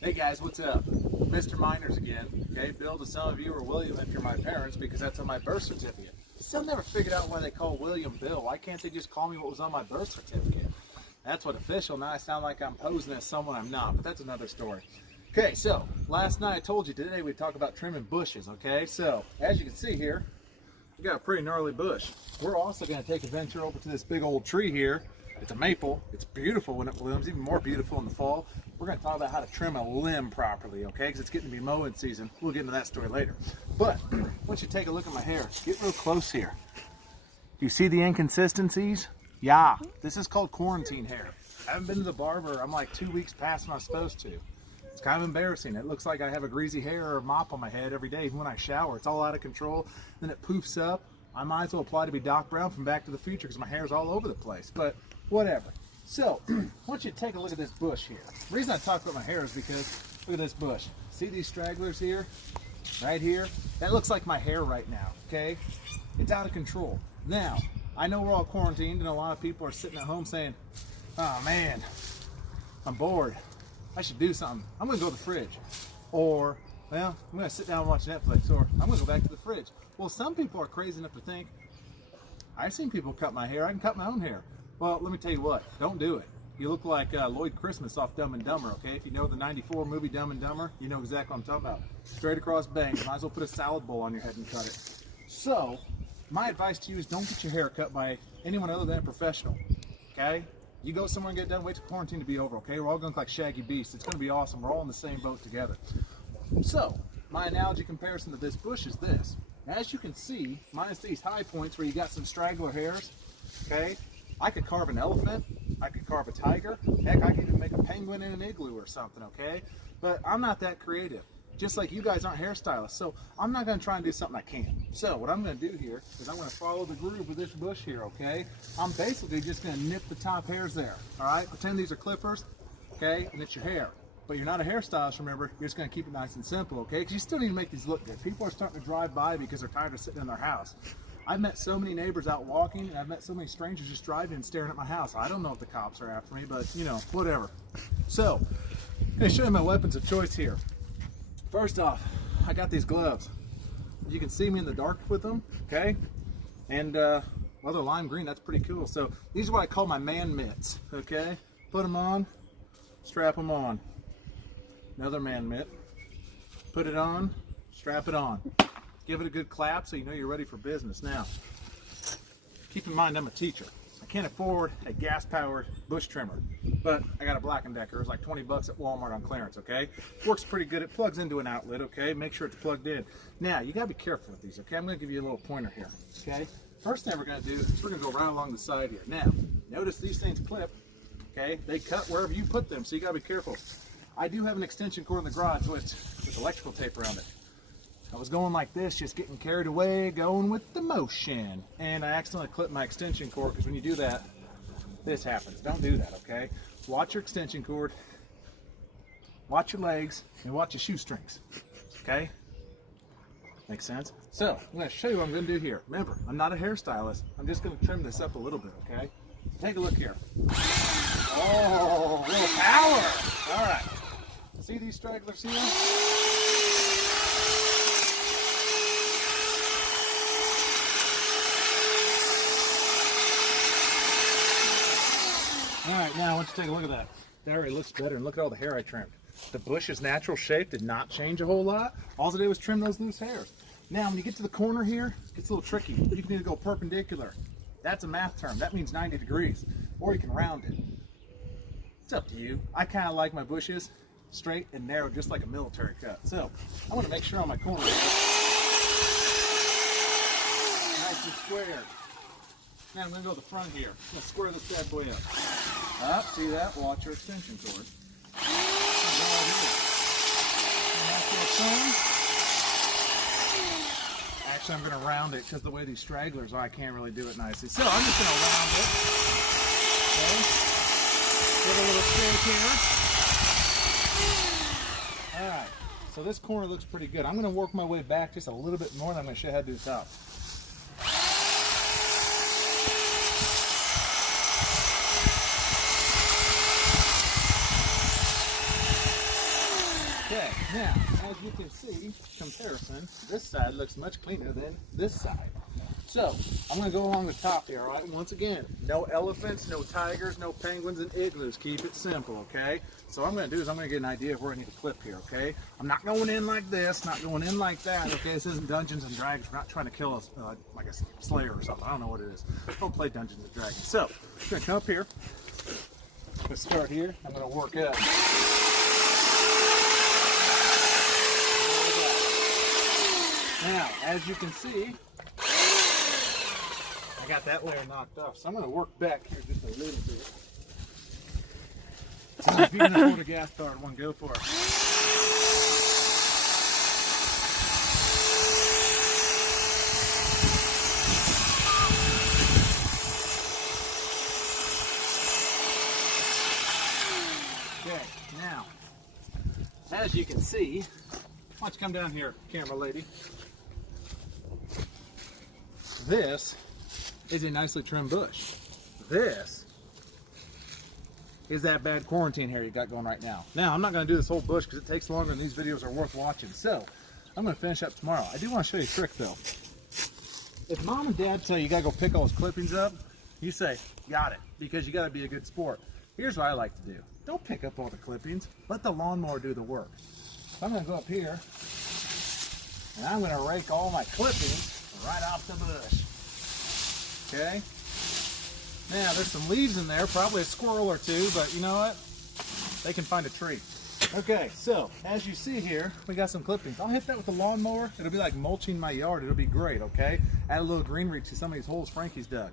Hey guys, what's up? Mr. Miners again. Okay, Bill to some of you, or William if you're my parents, because that's on my birth certificate. Still never figured out why they call William Bill. Why can't they just call me what was on my birth certificate? That's what official. Now I sound like I'm posing as someone I'm not, but that's another story. Okay, so last night I told you today we'd talk about trimming bushes. Okay, so as you can see here, we got a pretty gnarly bush. We're also going to take a venture over to this big old tree here. It's a maple. It's beautiful when it blooms, even more beautiful in the fall. We're going to talk about how to trim a limb properly, okay? Because it's getting to be mowing season. We'll get into that story later. But once you take a look at my hair, get real close here. Do you see the inconsistencies? Yeah, this is called quarantine hair. I haven't been to the barber. I'm like 2 weeks past when I'm supposed to. It's kind of embarrassing. It looks like I have a greasy hair or a mop on my head every day. Even when I shower, it's all out of control. Then it poofs up. I might as well apply to be Doc Brown from Back to the Future because my hair's all over the place. But whatever. So, I want you to take a look at this bush here. The reason I talk about my hair is because, look at this bush. See these stragglers here? Right here? That looks like my hair right now, okay? It's out of control. Now, I know we're all quarantined and a lot of people are sitting at home saying, oh man, I'm bored. I should do something. I'm gonna go to the fridge. Or, well, I'm gonna sit down and watch Netflix, or I'm gonna go back to the fridge. Well, some people are crazy enough to think, I've seen people cut my hair, I can cut my own hair. Well, let me tell you what, don't do it. You look like Lloyd Christmas off Dumb and Dumber, okay? If you know the 94 movie Dumb and Dumber, you know exactly what I'm talking about. Straight across bangs, might as well put a salad bowl on your head and cut it. So, my advice to you is don't get your hair cut by anyone other than a professional, okay? You go somewhere and get it done, wait till quarantine to be over, okay? We're all gonna look like Shaggy Beasts. It's gonna be awesome. We're all in the same boat together. So, my analogy comparison to this bush is this. As you can see, minus these high points where you got some straggler hairs, okay? I could carve an elephant, I could carve a tiger, heck, I could even make a penguin in an igloo or something, okay? But I'm not that creative, just like you guys aren't hairstylists, so I'm not gonna try and do something I can't. So what I'm gonna do here is I'm gonna follow the groove of this bush here, okay? I'm basically just gonna nip the top hairs there, all right? Pretend these are clippers, okay? And it's your hair. But you're not a hairstylist, remember, you're just gonna keep it nice and simple, okay? Because you still need to make these look good. People are starting to drive by because they're tired of sitting in their house. I've met so many neighbors out walking, and I've met so many strangers just driving and staring at my house. I don't know if the cops are after me, but you know, whatever. So, I'm gonna show you my weapons of choice here. First off, I got these gloves. You can see me in the dark with them, okay? And, well, they're lime green, that's pretty cool. So, these are what I call my man mitts, okay? Put them on, strap them on. Another man mitt. Put it on, strap it on. Give it a good clap so you know you're ready for business. Now, keep in mind I'm a teacher. I can't afford a gas-powered bush trimmer, but I got a Black & Decker. It's like 20 bucks at Walmart on clearance, okay? Works pretty good. It plugs into an outlet, okay? Make sure it's plugged in. Now, you gotta be careful with these, okay? I'm gonna give you a little pointer here, okay? First thing we're gonna do is we're gonna go right along the side here. Now, notice these things clip, okay? They cut wherever you put them, so you gotta be careful. I do have an extension cord in the garage with electrical tape around it. I was going like this, just getting carried away, going with the motion. And I accidentally clipped my extension cord, because when you do that, this happens. Don't do that, okay? Watch your extension cord, watch your legs, and watch your shoestrings, okay? Makes sense? So, I'm gonna show you what I'm gonna do here. Remember, I'm not a hairstylist. I'm just gonna trim this up a little bit, okay? Take a look here. Oh, a little power! All right. See these stragglers here? All right, now I want you to take a look at that. That already looks better, and look at all the hair I trimmed. The bush's natural shape did not change a whole lot. All I did was trim those loose hairs. Now, when you get to the corner here, it gets a little tricky. You can either go perpendicular. That's a math term. That means 90 degrees. Or you can round it. It's up to you. I kind of like my bushes straight and narrow, just like a military cut. So, I want to make sure on my corner nice and square. Now I'm going to go to the front here. I'm going to square this bad boy up. Up, see that? Watch your extension cord. Actually, I'm going to round it because the way these stragglers are, I can't really do it nicely. So I'm just going to round it. Okay. Give it a little shake here. All right. So this corner looks pretty good. I'm going to work my way back just a little bit more, and I'm going to show you how to do the top. Now, as you can see, comparison, this side looks much cleaner than this side. So, I'm going to go along the top here, all right? Once again, no elephants, no tigers, no penguins, and igloos. Keep it simple, okay? So what I'm going to do is I'm going to get an idea of where I need to clip here, okay? I'm not going in like this, not going in like that, okay? This isn't Dungeons and Dragons. We're not trying to kill a, like a slayer or something. I don't know what it is. I don't play Dungeons and Dragons. So, I'm going to come up here. I'm going to start here. I'm going to work up. Now, as you can see, I got that layer knocked off, so I'm going to work back here just a little bit. So if you can afford a gas powered one, go for it. Okay, now, as you can see, why don't you come down here, camera lady. This is a nicely trimmed bush. This is that bad quarantine hair you got going right now. Now, I'm not going to do this whole bush because it takes longer than these videos are worth watching. So, I'm going to finish up tomorrow. I do want to show you a trick though. If mom and dad tell you you got to go pick all those clippings up, you say, got it, because you got to be a good sport. Here's what I like to do. Don't pick up all the clippings. Let the lawnmower do the work. So I'm going to go up here and I'm going to rake all my clippings right off the bush. Okay, now there's some leaves in there, probably a squirrel or two, but you know what? They can find a tree. Okay, so as you see here, we got some clippings. I'll hit that with the lawnmower. It'll be like mulching my yard. It'll be great, okay? Add a little greenery to some of these holes Frankie's dug.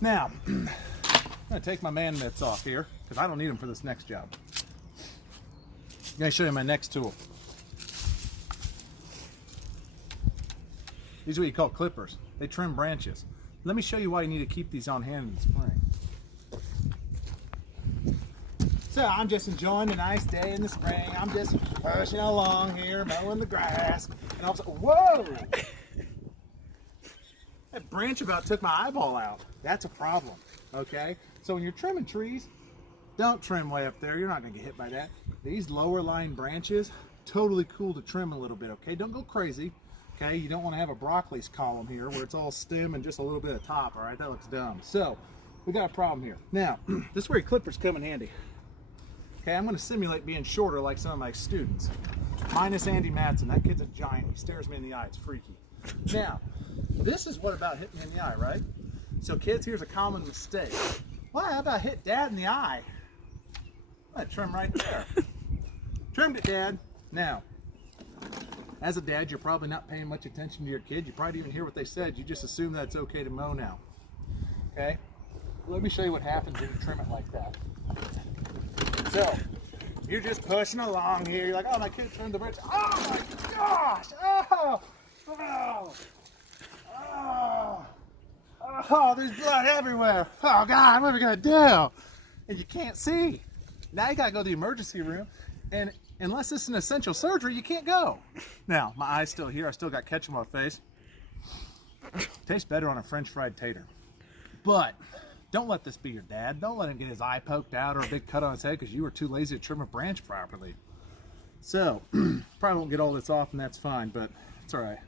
Now, I'm gonna take my man mitts off here, because I don't need them for this next job. I'm gonna show you my next tool. These are what you call clippers. They trim branches. Let me show you why you need to keep these on hand in the spring. So I'm just enjoying a nice day in the spring. I'm just pushing along here, mowing the grass, and all of a sudden, whoa! That branch about took my eyeball out. That's a problem, okay? So when you're trimming trees, don't trim way up there. You're not gonna get hit by that. These lower lying branches, totally cool to trim a little bit, okay? Don't go crazy. Okay, you don't want to have a broccoli's column here where it's all stem and just a little bit of top, all right? That looks dumb. So, we got a problem here. Now, this is where your clippers come in handy. Okay, I'm going to simulate being shorter like some of my students. Minus Andy Matson. That kid's a giant. He stares me in the eye. It's freaky. Now, this is what about hitting me in the eye, right? So, kids, here's a common mistake. Well, how about hit Dad in the eye? I'm going to trim right there. Trimmed it, Dad. Now, as a dad, you're probably not paying much attention to your kid. You probably didn't even hear what they said. You just assume that it's okay to mow now. Okay? Let me show you what happens when you trim it like that. So, you're just pushing along here. You're like, oh, my kid trimmed the branch. Oh my gosh! Oh! Oh! Oh! Oh, there's blood everywhere. Oh God, what are we gonna do? And you can't see. Now you gotta go to the emergency room, and unless it's an essential surgery, you can't go. Now, my eye's still here. I still got ketchup on my face. Tastes better on a French fried tater. But don't let this be your dad. Don't let him get his eye poked out or a big cut on his head because you were too lazy to trim a branch properly. So, probably won't get all this off, and that's fine, but it's all right.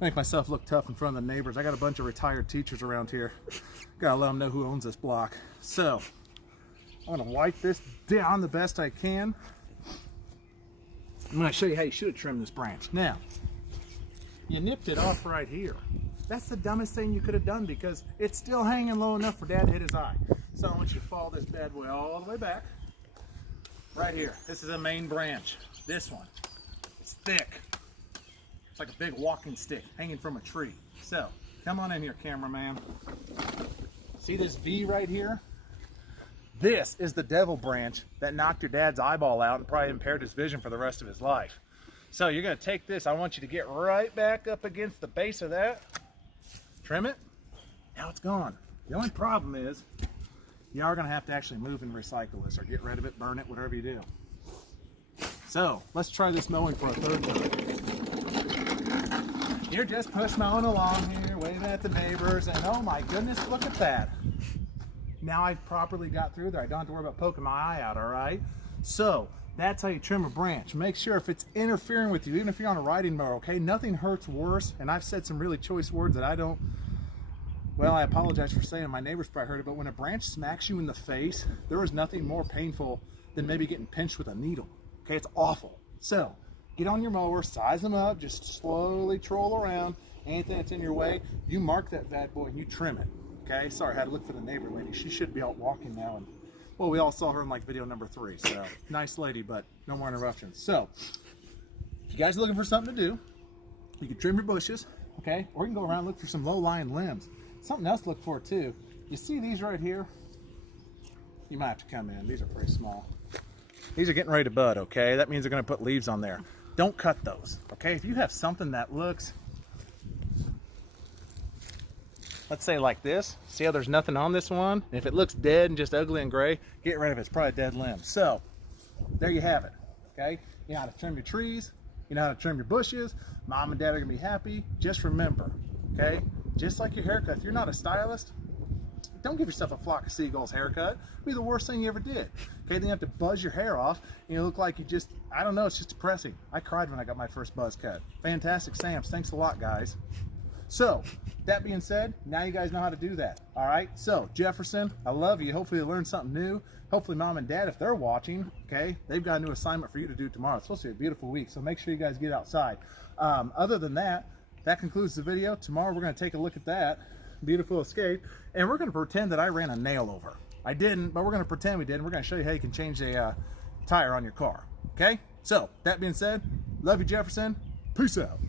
Make myself look tough in front of the neighbors. I got a bunch of retired teachers around here. Gotta let them know who owns this block. So, I'm gonna wipe this down the best I can. I'm gonna show you how you should have trimmed this branch. Now, you nipped it off right here. That's the dumbest thing you could have done because it's still hanging low enough for Dad to hit his eye. So I want you to follow this bad boy all the way back. Right here. This is a main branch. This one. It's thick. It's like a big walking stick hanging from a tree. So, come on in here, cameraman. See this V right here? This is the devil branch that knocked your dad's eyeball out and probably impaired his vision for the rest of his life. So you're going to take this. I want you to get right back up against the base of that. Trim it. Now it's gone. The only problem is you are going to have to actually move and recycle this or get rid of it, burn it, whatever you do. So let's try this mowing for a third time. You're just push mowing along here, waving at the neighbors, and oh my goodness, look at that. Now I've properly got through there. I don't have to worry about poking my eye out, all right? So that's how you trim a branch. Make sure if it's interfering with you, even if you're on a riding mower, okay? Nothing hurts worse, and I've said some really choice words that I don't, well, I apologize for saying, my neighbors probably heard it, but when a branch smacks you in the face, there is nothing more painful than maybe getting pinched with a needle, okay? It's awful. So get on your mower, size them up, just slowly troll around. Anything that's in your way, you mark that bad boy and you trim it, okay? Sorry, I had to look for the neighbor lady. She should be out walking now, and well, we all saw her in like video number 3, so nice lady, but no more interruptions. So if you guys are looking for something to do, you can trim your bushes, okay? Or you can go around and look for some low-lying limbs. Something else to look for too. You see these right here? You might have to come in. These are pretty small. These are getting ready to bud, okay? That means they're gonna put leaves on there. Don't cut those, okay? If you have something that looks, let's say like this, see how there's nothing on this one? And if it looks dead and just ugly and gray, get rid of it. It's probably a dead limb. So there you have it, okay? You know how to trim your trees, you know how to trim your bushes. Mom and dad are gonna be happy. Just remember, okay? Just like your haircut, if you're not a stylist, don't give yourself a flock of seagulls haircut. It'd be the worst thing you ever did. Okay, then you have to buzz your hair off and you look like you just, I don't know, it's just depressing. I cried when I got my first buzz cut. Fantastic Sam's, thanks a lot, guys. So, that being said, now you guys know how to do that, all right? So, Jefferson, I love you. Hopefully you learned something new. Hopefully Mom and Dad, if they're watching, okay, they've got a new assignment for you to do tomorrow. It's supposed to be a beautiful week, so make sure you guys get outside. Other than that, that concludes the video. Tomorrow we're going to take a look at that beautiful Escape, and we're going to pretend that I ran a nail over. I didn't, but we're going to pretend we did, and we're going to show you how you can change a tire on your car, okay? So, that being said, love you, Jefferson. Peace out.